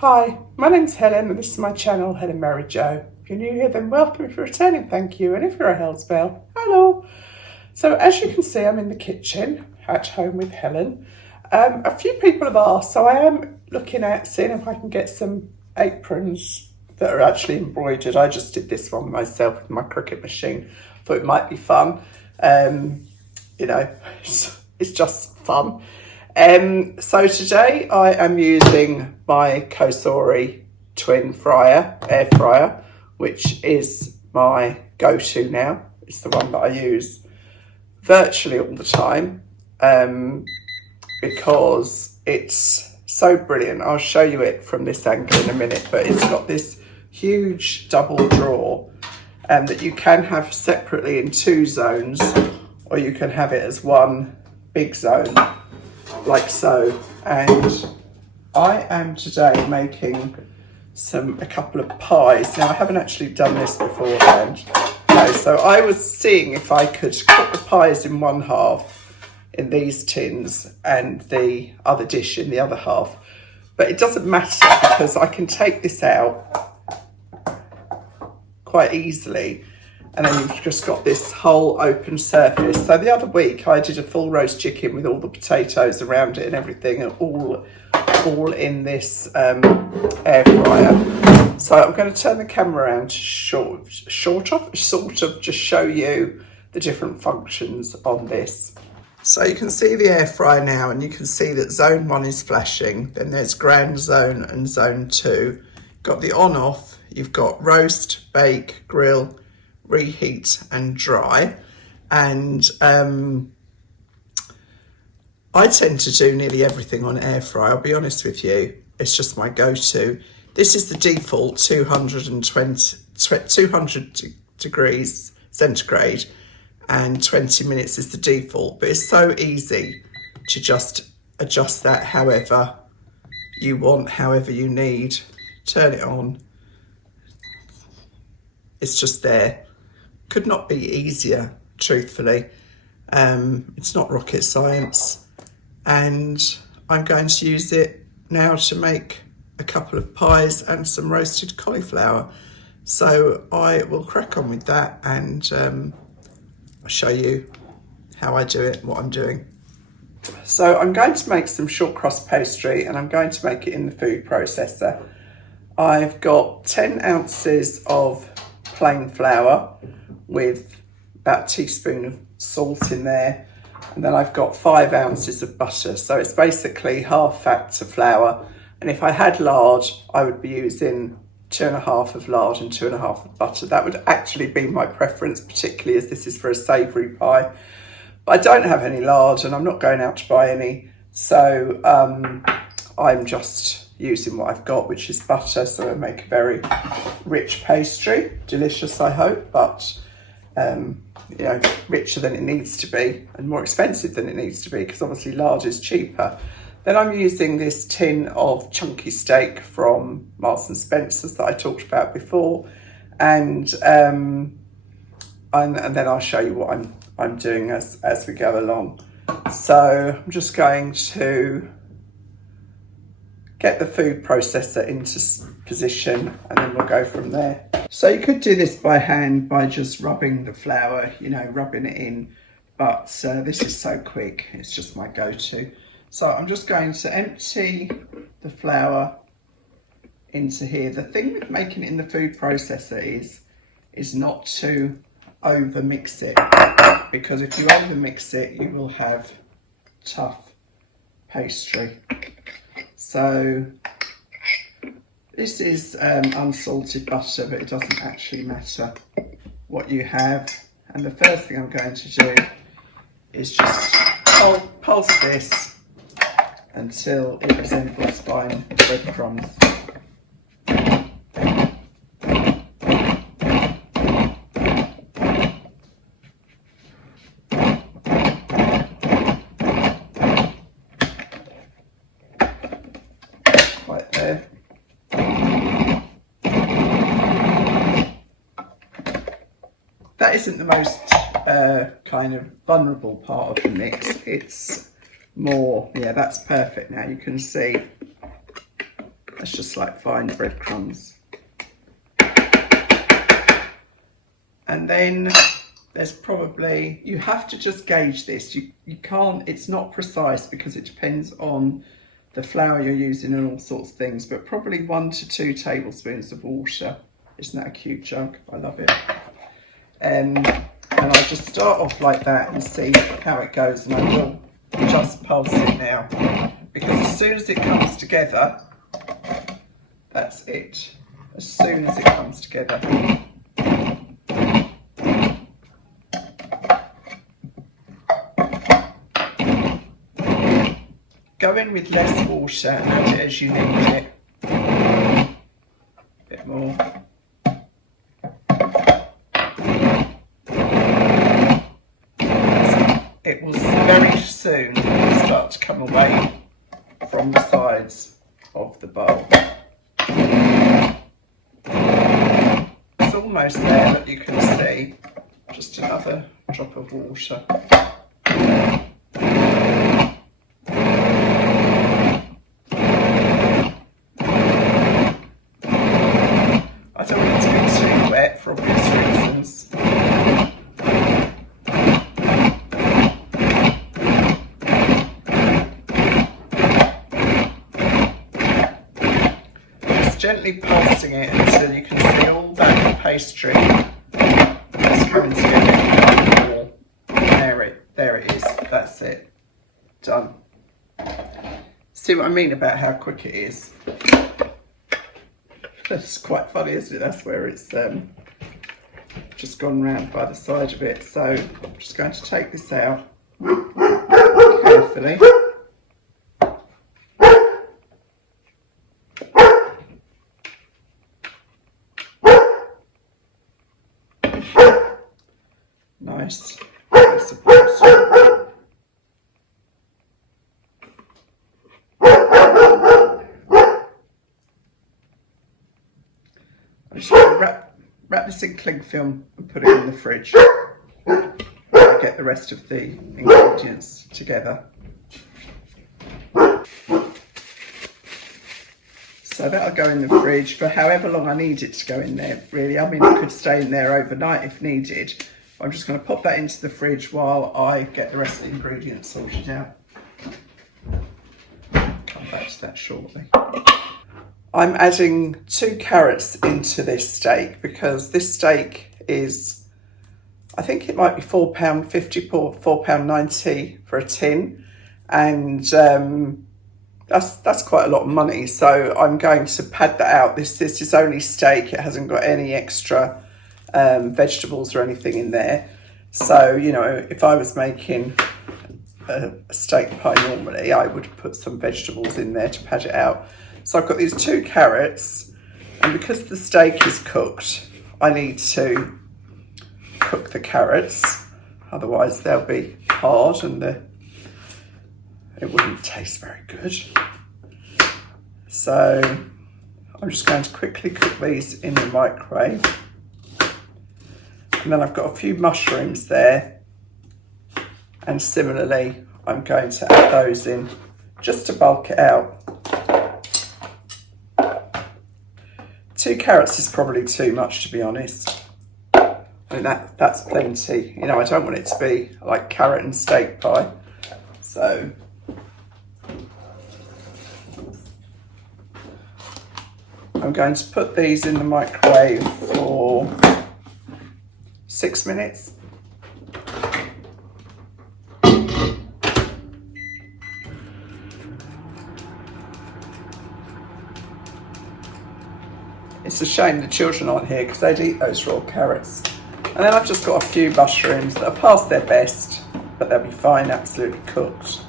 Hi, my name's Helen and this is my channel, Helen Mary Jo. If you're new here, then welcome. If you're returning, thank you. And if you're a Hell's Bell, hello. So as you can see, I'm in the kitchen at home with Helen. A few people have asked, so I am looking at seeing if I can get some aprons that are actually embroidered. I just did this one myself with my Cricut machine. Thought it might be fun. You know, it's just fun. So today I am using my Cosori TwinFryer Air Fryer, which is my go-to now. It's the one that I use virtually all the time because it's so brilliant. I'll show you it from this angle in a minute, but it's got this huge double drawer that you can have separately in two zones, or you can have it as one big zone, like so. And I am today making a couple of pies. Now I haven't actually done this beforehand. No, so I was seeing if I could cook the pies in one half in these tins and the other dish in the other half. But it doesn't matter because I can take this out quite easily, and then you've just got this whole open surface. So the other week I did a full roast chicken with all the potatoes around it and everything, and all in this air fryer. So I'm going to turn the camera around to sort of just show you the different functions on this. So you can see the air fryer now, and you can see that zone 1 is flashing. Then there's grand zone and zone 2. Got the on off. You've got roast, bake, grill, reheat and dry. And I tend to do nearly everything on air fry, I'll be honest with you. It's just my go-to. This is the default 200 degrees centigrade, and 20 minutes is the default, but it's so easy to just adjust that however you want, however you need. Turn it on. It's just there. Could not be easier, truthfully. It's not rocket science. And I'm going to use it now to make a couple of pies and some roasted cauliflower. So I will crack on with that, and I'll show you how I do it, what I'm doing. So I'm going to make some short crust pastry, and I'm going to make it in the food processor. I've got 10 ounces of plain flour with about a teaspoon of salt in there, and then I've got 5 ounces of butter. So it's basically half fat to flour, and if I had lard I would be using 2.5 of lard and 2.5 of butter. That would actually be my preference, particularly as this is for a savoury pie, but I don't have any lard and I'm not going out to buy any, so I'm just using what I've got, which is butter. So it'll make a very rich pastry, delicious I hope, but you know, richer than it needs to be and more expensive than it needs to be, because obviously lard is cheaper. Then I'm using this tin of chunky steak from Marks and Spencer's that I talked about before, and then I'll show you what I'm doing as we go along. So I'm just going to get the food processor into position, and then we'll go from there. So you could do this by hand by just rubbing the flour, you know, rubbing it in, but this is so quick, it's just my go-to. So I'm just going to empty the flour into here. The thing with making it in the food processor is not to over mix it, because if you over mix it you will have tough pastry. So this is unsalted butter, but it doesn't actually matter what you have. And the first thing I'm going to do is just pulse this until it resembles fine breadcrumbs. Right there. That isn't the most kind of vulnerable part of the mix. It's more, yeah, that's perfect now. You can see That's just like fine breadcrumbs. And then there's probably, you have to just gauge this. You can't, it's not precise because it depends on the flour you're using and all sorts of things, but probably 1 to 2 tablespoons of water. Isn't that a cute jug? I love it. And I'll just start off like that and see how it goes, and I will just pulse it now, because as soon as it comes together, that's it. As soon as it comes together. Go in with less water and add it as you need it. A bit more. It will very soon start to come away from the sides of the bowl. It's almost there, but you can see. Just another drop of water. I don't want it to be too wet for obvious reasons. Gently pulsing it until you can see all that pastry that's coming together. There it is. That's it. Done. See what I mean about how quick it is? That's quite funny, isn't it? That's where it's just gone round by the side of it. So I'm just going to take this out carefully. Nice. I'm just going to wrap this in cling film and put it in the fridge. Get the rest of the ingredients together. So that'll go in the fridge for however long I need it to go in there, really. I mean, it could stay in there overnight if needed. I'm just going to pop that into the fridge while I get the rest of the ingredients sorted out. Come back to that shortly. I'm adding 2 carrots into this steak because this steak is, I think it might be £4.50 or £4.90 for a tin, and that's quite a lot of money. So I'm going to pad that out. This is only steak. It hasn't got any extra vegetables or anything in there. So, you know, if I was making a steak pie normally, I would put some vegetables in there to pad it out. So I've got these 2 carrots, and because the steak is cooked, I need to cook the carrots, otherwise they'll be hard and it wouldn't taste very good. So I'm just going to quickly cook these in the microwave. And then I've got a few mushrooms there, and similarly I'm going to add those in just to bulk it out. 2 carrots is probably too much, to be honest. I mean, that's plenty. You know, I don't want it to be like carrot and steak pie. So I'm going to put these in the microwave for 6 minutes. It's a shame the children aren't here because they'd eat those raw carrots. And then I've just got a few mushrooms that are past their best, but they'll be fine, absolutely cooked.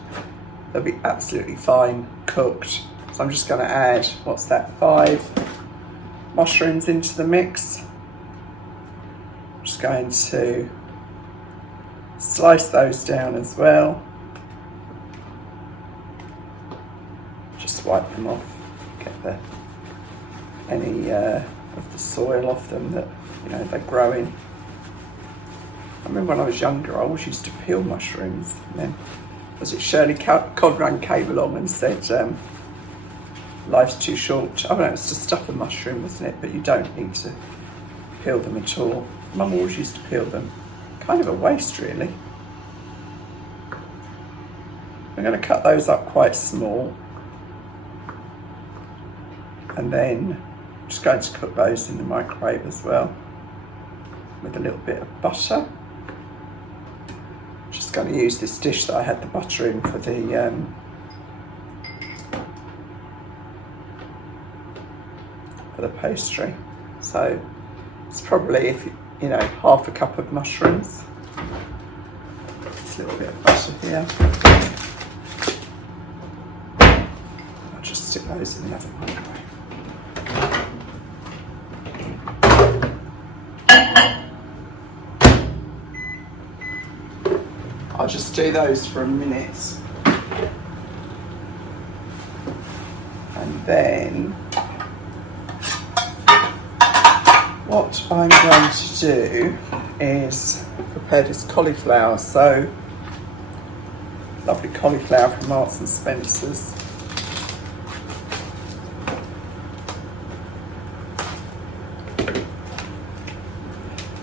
They'll be absolutely fine cooked. So I'm just going to add, what's that, 5 mushrooms into the mix. I'm just going to slice those down as well. Just wipe them off, get any of the soil off them that, you know, they're growing. I remember when I was younger, I always used to peel mushrooms, and then was it Shirley Conran came along and said, life's too short. Oh no, it's to stuff a mushroom, wasn't it? But you don't need to peel them at all. Mum always used to peel them. Kind of a waste, really. I'm going to cut those up quite small. And then I'm just going to cook those in the microwave as well, with a little bit of butter. Just going to use this dish that I had the butter in for the pastry. So it's probably, if you know, half a cup of mushrooms. Just a little bit of butter here. I'll just stick those in the oven microwave. I'll just do those for a minute. And then what I'm going to do is prepare this cauliflower. So, lovely cauliflower from Marks and Spencer's.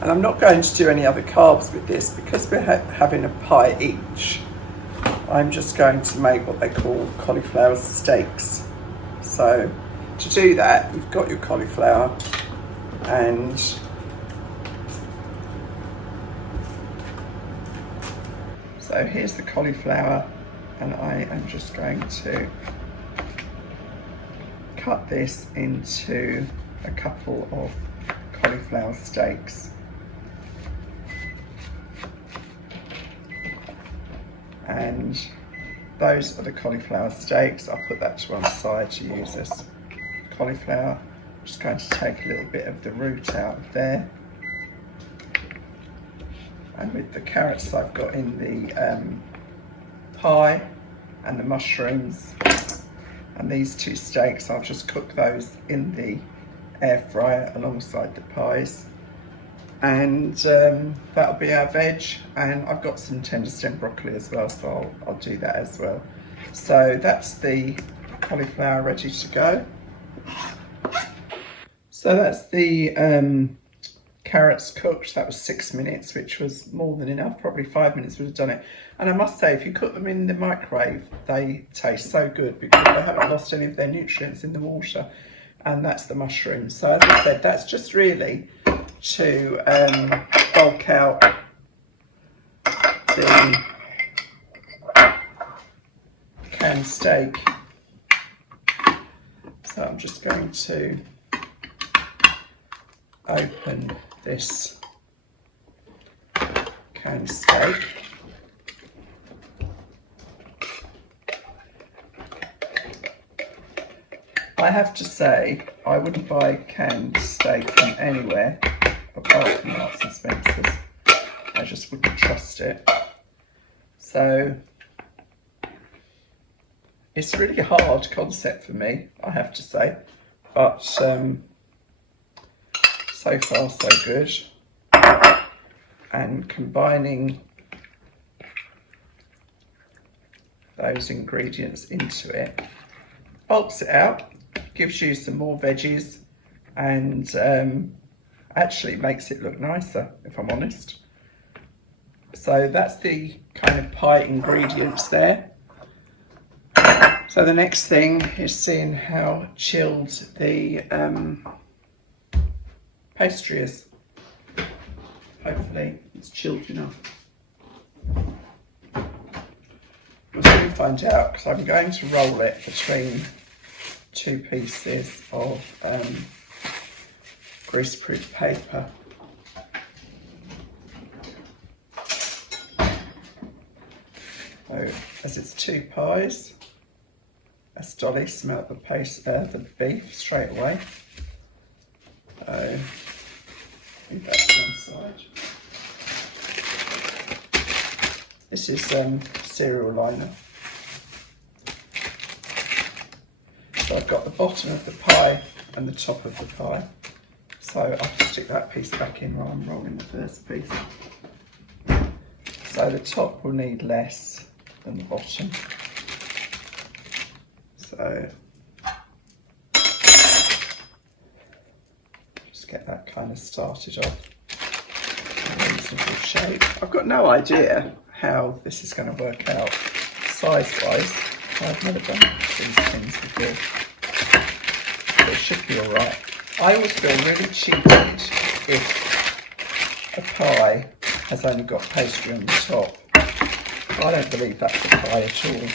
And I'm not going to do any other carbs with this because we're having a pie each. I'm just going to make what they call cauliflower steaks. So to do that, you've got your cauliflower, and so here's the cauliflower, and I am just going to cut this into a couple of cauliflower steaks. And those are the cauliflower steaks. I'll put that to one side to use this cauliflower. I'm just going to take a little bit of the root out of there. And with the carrots I've got in the pie and the mushrooms and these two steaks, I'll just cook those in the air fryer alongside the pies. And that'll be our veg, and I've got some tender stem broccoli as well, so I'll do that as well. So that's the cauliflower ready to go. So that's the carrots cooked. That was 6 minutes, which was more than enough. Probably 5 minutes would have done it. And I must say, if you cook them in the microwave, they taste so good because they haven't lost any of their nutrients in the water. And that's the mushrooms. So as I said, that's just really to bulk out the canned steak. So I'm just going to open this canned steak. I have to say, I wouldn't buy canned steak from anywhere apart from Marks and Spencer's. I just wouldn't trust it. So it's a really hard concept for me, I have to say, but so far so good. And combining those ingredients into it bulks it out, gives you some more veggies, and actually makes it look nicer, if I'm honest. So that's the kind of pie ingredients there. So the next thing is seeing how chilled the pastry is. Hopefully it's chilled enough. We'll soon find out, because I'm going to roll it between two pieces of greaseproof paper. So, as it's two pies, as Dolly smelled the beef straight away. So, leave that to one side. This is cereal liner. So I've got the bottom of the pie and the top of the pie. So I'll just stick that piece back in while I'm rolling the first piece. So the top will need less than the bottom. So get that kind of started off in a reasonable shape. I've got no idea how this is going to work out size-wise. I've never done these things before, but it should be all right. I always feel really cheated if a pie has only got pastry on the top. I don't believe that's a pie at all.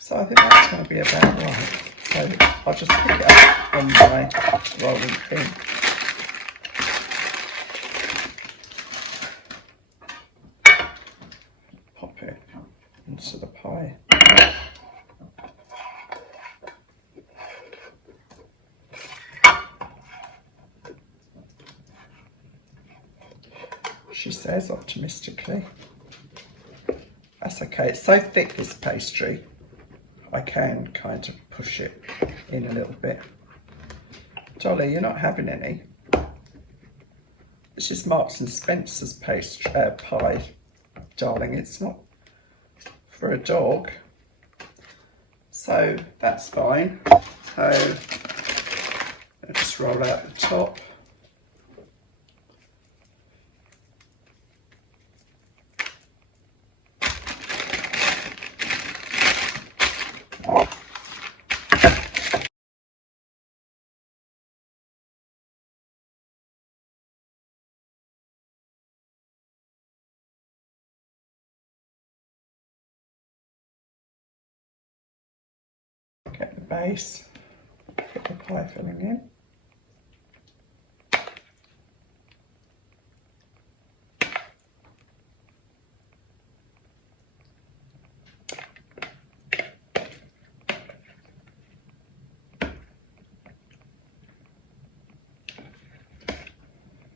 So I think that's going to be about right. So I'll just pick it up on my rolling pin. Pop it into the pie. She says optimistically. That's okay, it's so thick, this pastry, I can kind of push it in a little bit. Dolly, you're not having any? This is Marks and Spencer's pie, darling. It's not for a dog. So that's fine. So let's just roll out the top. Get the base, put the pie filling in.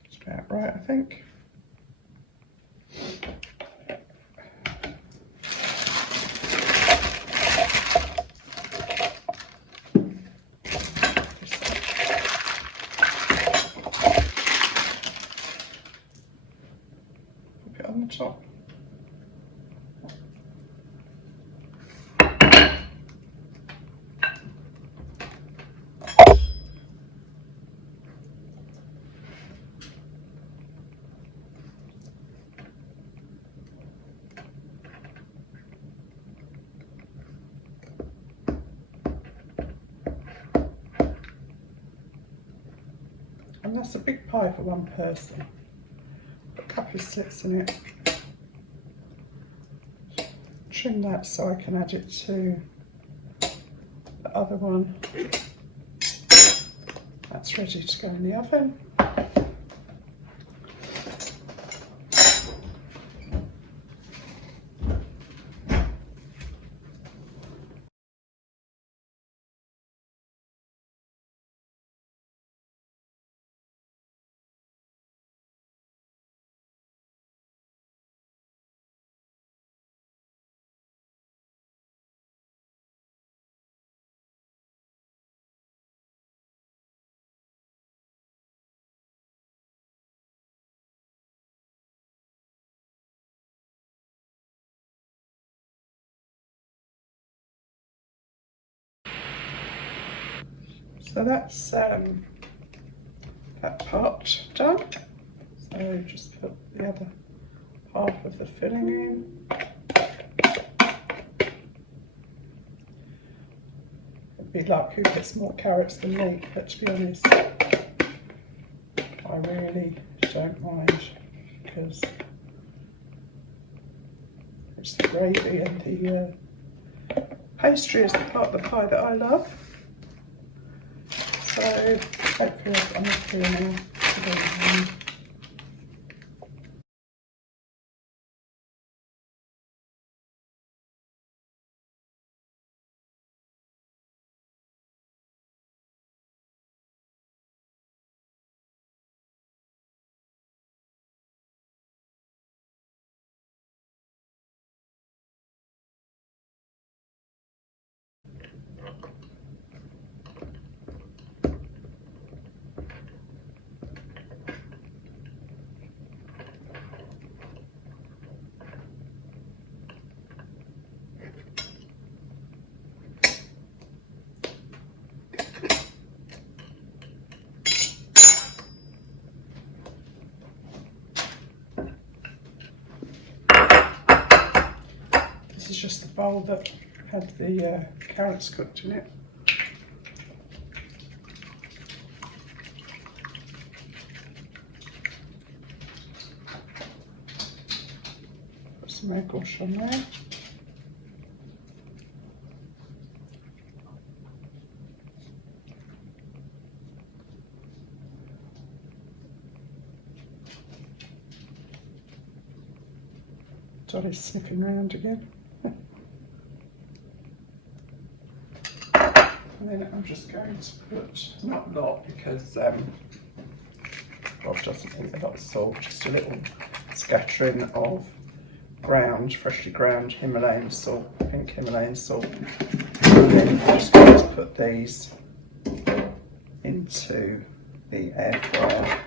That's about right, I think. On the top. And that's a big pie for one person. Put a couple of slits in it. Trim that so I can add it to the other one. That's ready to go in the oven. So that's that part done. So just put the other half of the filling in. It'd be like who gets more carrots than me, but to be honest, I really don't mind because it's the gravy and the pastry is the part of the pie that I love. So hopefully I've got enough here now to go around. bowl that had the carrots cooked in it. Put some egg wash on there. Dolly's sniffing around again. And then I'm just going to put, not a lot because Rob doesn't eat a lot of salt, just a little scattering of freshly ground Himalayan salt, pink Himalayan salt. And then I'm just going to put these into the air fryer.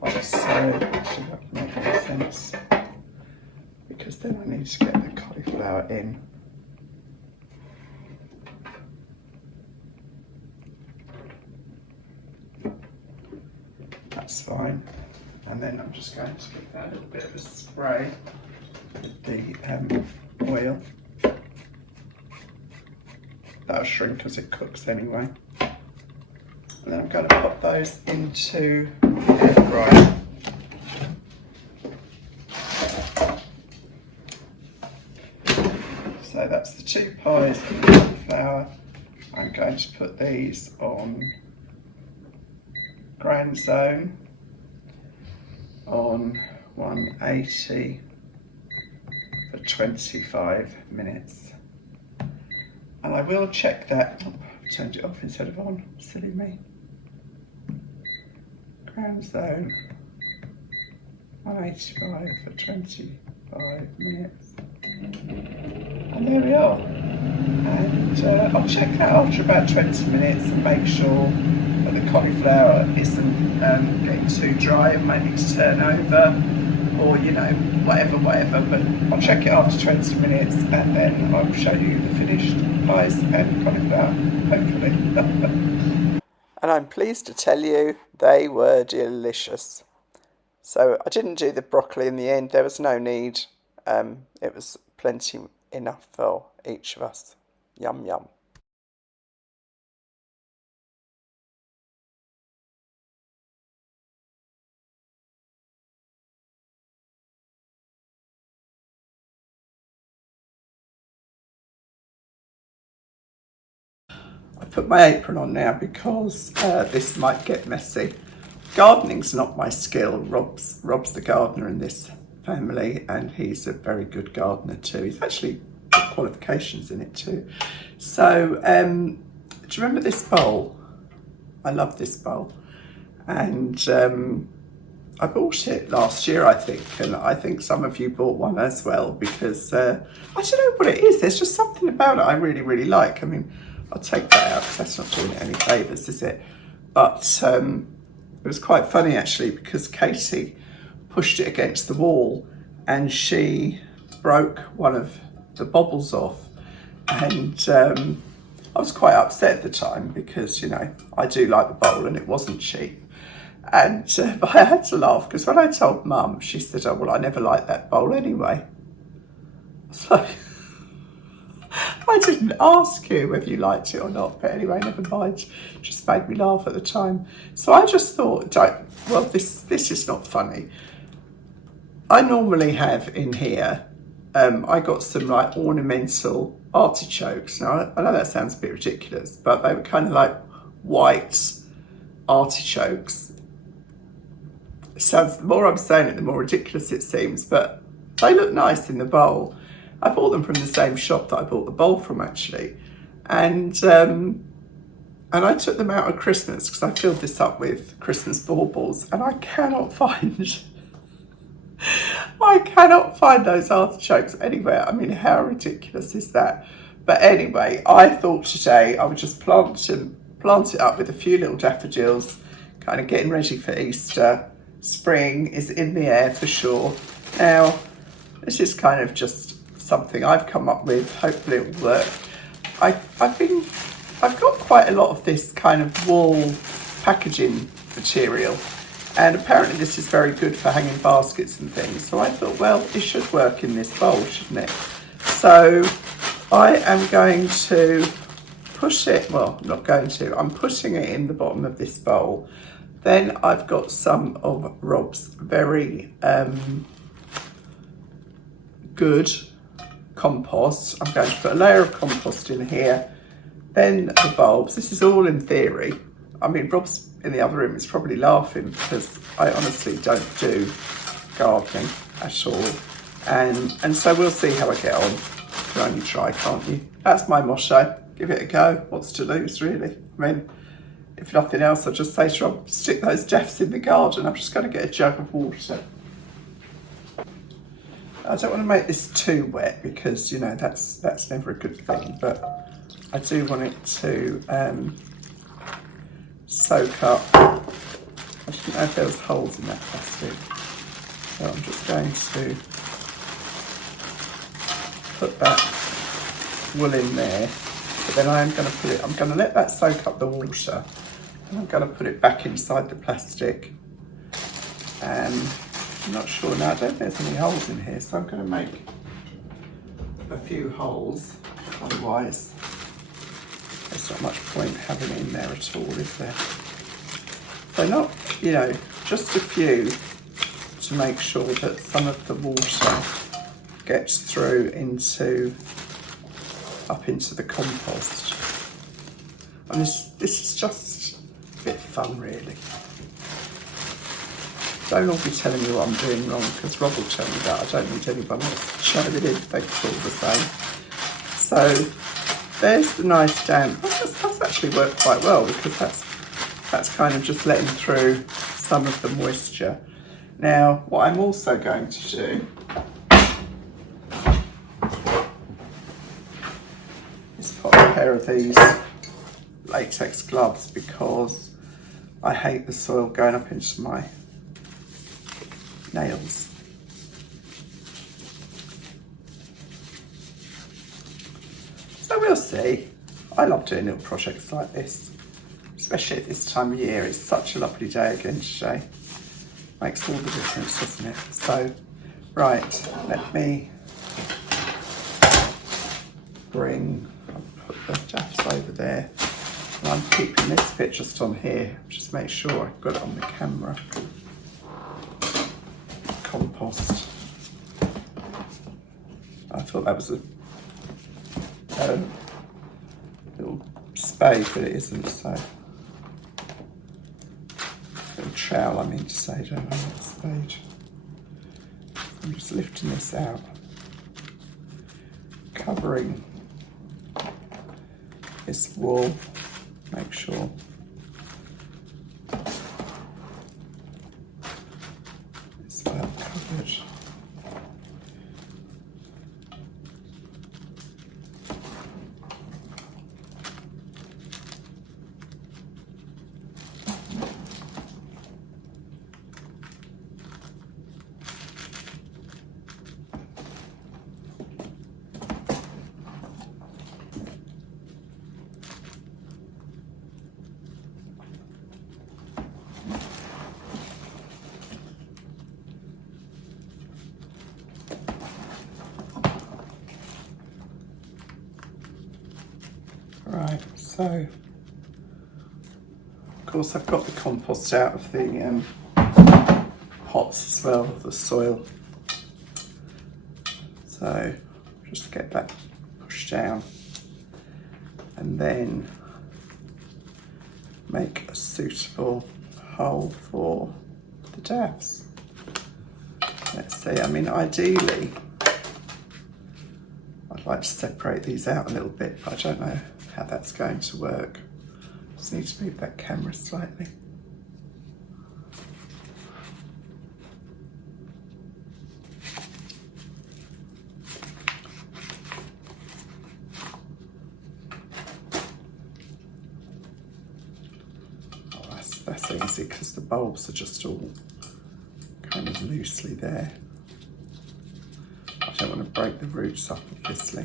Like so, actually that can make any sense, because then I need to get the cauliflower in. That's fine. And then I'm just going to give that a little bit of a spray with the oil. That'll shrink as it cooks anyway. And then I'm going to pop those into the air fryer. So that's the 2 pies of cauliflower. I'm going to put these on grand zone on 180 for 25 minutes. And I will check that. Oh, I turned it off instead of on. Silly me. Grand zone 185 for 25 minutes. And there we are. And I'll check that after about 20 minutes and make sure that the cauliflower isn't getting too dry and may need to turn over, or you know, whatever. But I'll check it after 20 minutes and then I'll show you the finished pies and cauliflower, hopefully. And I'm pleased to tell you they were delicious. So I didn't do the broccoli in the end. There was no need. It was plenty enough for each of us. Yum, yum. I put my apron on now because this might get messy. Gardening's not my skill. Rob's the gardener in this family, and he's a very good gardener too. He's actually got qualifications in it too. So do you remember this bowl? I love this bowl, and I bought it last year, I think, and I think some of you bought one as well, because I don't know what it is. There's just something about it I really like. I mean, I'll take that out because that's not doing it any favours, is it? But it was quite funny actually, because Katie pushed it against the wall and she broke one of the bobbles off, and I was quite upset at the time because, you know, I do like the bowl and it wasn't cheap. And but I had to laugh because when I told Mum, she said, oh, well, I never liked that bowl anyway. I was like, I didn't ask you whether you liked it or not, but anyway, never mind. It just made me laugh at the time. So I just thought, well, this is not funny. I normally have in here, I got some like ornamental artichokes. Now, I know that sounds a bit ridiculous, but they were kind of like white artichokes. It sounds, the more I'm saying it, the more ridiculous it seems, but they look nice in the bowl. I bought them from the same shop that I bought the bowl from, actually. And I took them out at Christmas because I filled this up with Christmas baubles, and I cannot find those artichokes anywhere. I mean, how ridiculous is that? But anyway, I thought today I would just plant it up with a few little daffodils, kind of getting ready for Easter. Spring is in the air for sure. Now, this is kind of just something I've come up with. Hopefully it will work. I've got quite a lot of this kind of wall packaging material, and apparently this is very good for hanging baskets and things. So I thought, well, it should work in this bowl, shouldn't it? So I am going to push it, well, I'm not going to, I'm putting it in the bottom of this bowl. Then I've got some of Rob's very good compost. I'm going to put a layer of compost in here, then the bulbs. This is all in theory. I mean, Rob's in the other room is probably laughing because I honestly don't do gardening at all. And so we'll see how I get on. You can only try, can't you? That's my motto. Give it a go. What's to lose, really? I mean, if nothing else, I'll just say to Rob, stick those Jeffs in the garden. I'm just going to get a jug of water. I don't want to make this too wet because, you know, that's never a good thing. But I do want it to soak up. I didn't know if there was holes in that plastic. So I'm just going to put that wool in there. But then I'm going to put it, I'm going to let that soak up the water. And I'm going to put it back inside the plastic. I'm not sure now, I don't think there's any holes in here, so I'm going to make a few holes, otherwise there's not much point having it in there at all, is there? So not, you know, just a few to make sure that some of the water gets through up into the compost. And this is just a bit of fun, really. Don't all be telling me what I'm doing wrong, because Rob will tell me that. I don't need anyone else chiming in, thanks all the same. So there's the nice damp. That's actually worked quite well, because that's kind of just letting through some of the moisture. Now, what I'm also going to do is put a pair of these latex gloves, because I hate the soil going up into my nails. So we'll see. I love doing little projects like this, especially at this time of year. It's such a lovely day again today. Makes all the difference, doesn't it? So, right, let me put the Jaffs over there. And I'm keeping this bit just on here. Just make sure I've got it on the camera. Compost. I thought that was a little spade, but it isn't, so. Little trowel, I mean to say, don't I? Not spade. I'm just lifting this out, covering this wool, make sure it's well covered. Right, so of course I've got the compost out of the pots as well, the soil. So just get that pushed down and then make a suitable hole for the dabs. Let's see, I mean ideally I'd like to separate these out a little bit, but I don't know how that's going to work. Just need to move that camera slightly. Oh, that's easy because the bulbs are just all kind of loosely there. I don't want to break the roots up, obviously.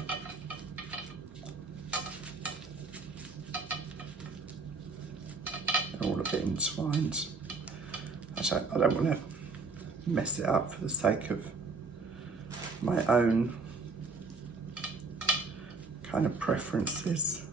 All a bit entwined. I don't want to mess it up for the sake of my own kind of preferences.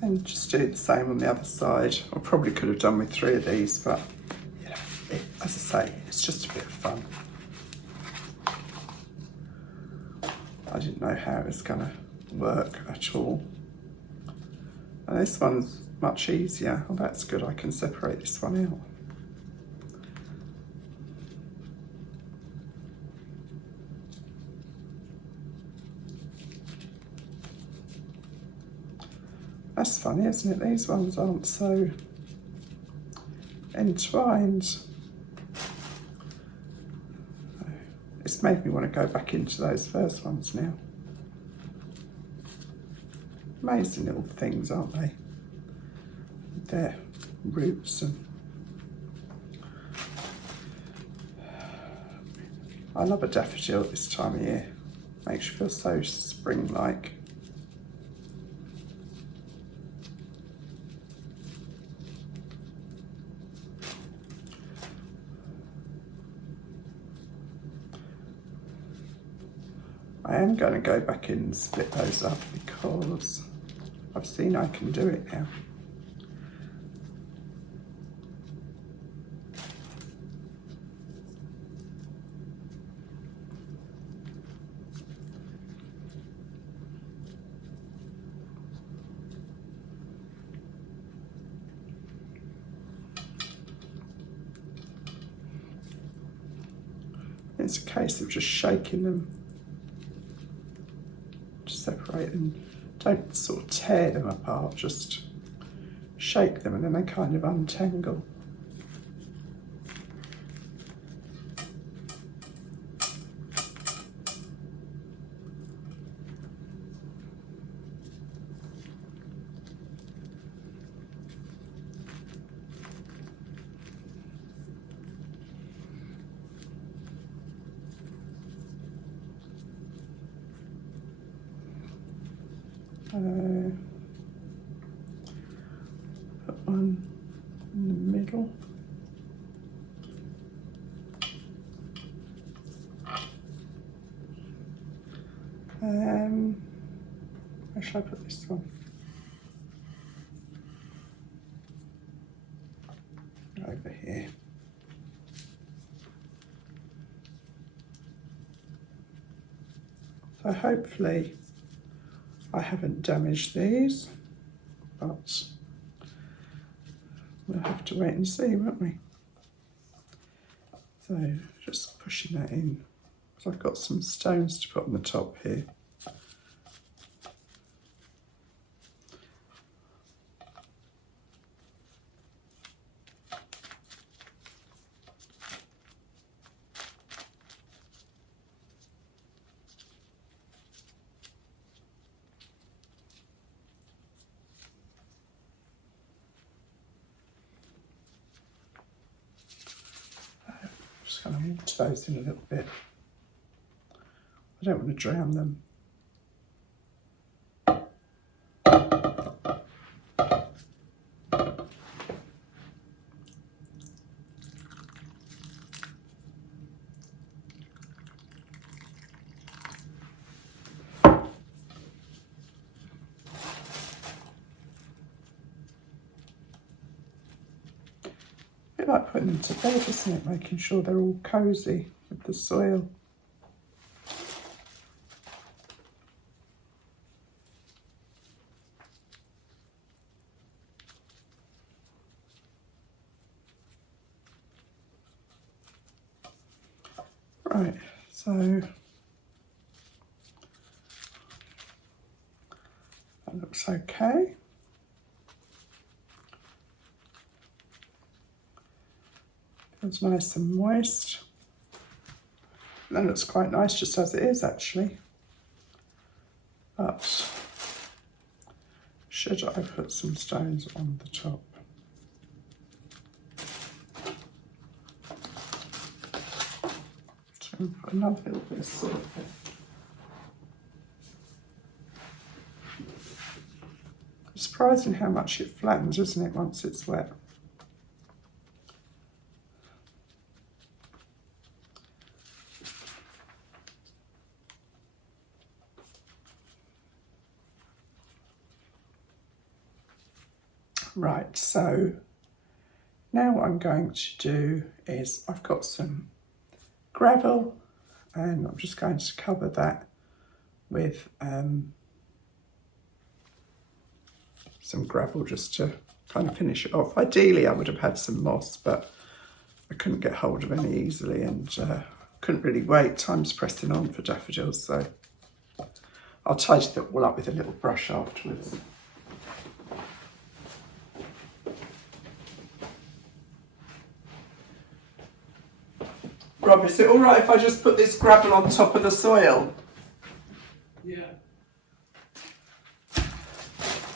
And just do the same on the other side. I probably could have done with 3 of these, but you know, as I say, it's just a bit of fun. I didn't know how it was going to work at all. And this one's much easier. Oh, that's good. I can separate this one out. That's funny, isn't it? These ones aren't so entwined. It's made me want to go back into those first ones now. Amazing little things, aren't they? With their roots and... I love a daffodil at this time of year. Makes you feel so spring-like. I am going to go back in and split those up because I've seen I can do it now. It's a case of just shaking them. Separate them, don't sort of tear them apart, just shake them and then they kind of untangle. Put one in the middle. Where should I put this one? Over here. So hopefully I haven't damaged these, but we'll have to wait and see, won't we? So just pushing that in, because I've got some stones to put on the top here. Just going to water those in a little bit. I don't want to drown them. A bit like putting them to bed, isn't it? Making sure they're all cosy with the soil. Right, so that looks okay. Feels nice and moist. That looks quite nice just as it is actually. But should I put some stones on the top? Put another little bit of salt in. It's surprising how much it flattens, isn't it, once it's wet? Right, so now what I'm going to do is I've got some gravel and I'm just going to cover that with some gravel just to kind of finish it off. Ideally I would have had some moss, but I couldn't get hold of any easily and couldn't really wait. Time's pressing on for daffodils, so I'll tidy that all up with a little brush afterwards. Rob, is it all right if I just put this gravel on top of the soil? Yeah.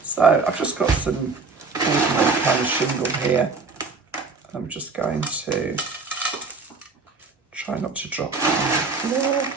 So I've just got some ordinary kind of shingle here. I'm just going to try not to drop it on the floor.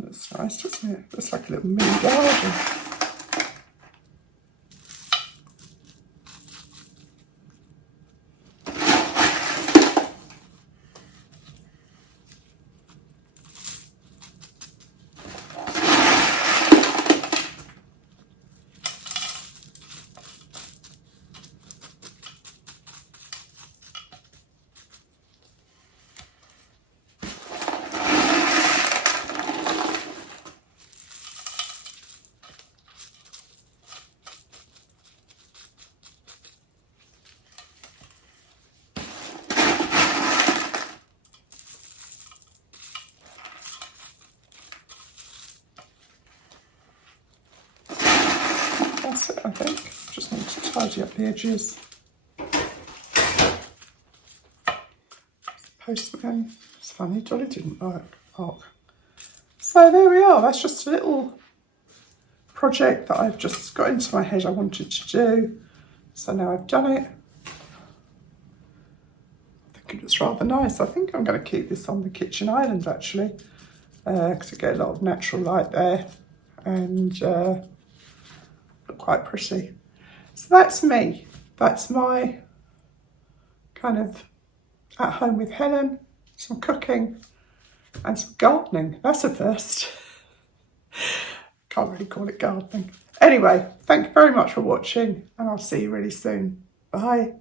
That's nice, doesn't it? Looks like a little mini garden. That's it, I think. Just need to tidy up the edges. Postman. It's funny, Dolly didn't bark. So there we are. That's just a little project that I've just got into my head I wanted to do. So now I've done it. I think it's rather nice. I think I'm going to keep this on the kitchen island actually, because I get a lot of natural light there and look quite pretty. So that's me. That's my kind of at home with Helen, some cooking and some gardening. That's a first. Can't really call it gardening. Anyway, thank you very much for watching and I'll see you really soon. Bye.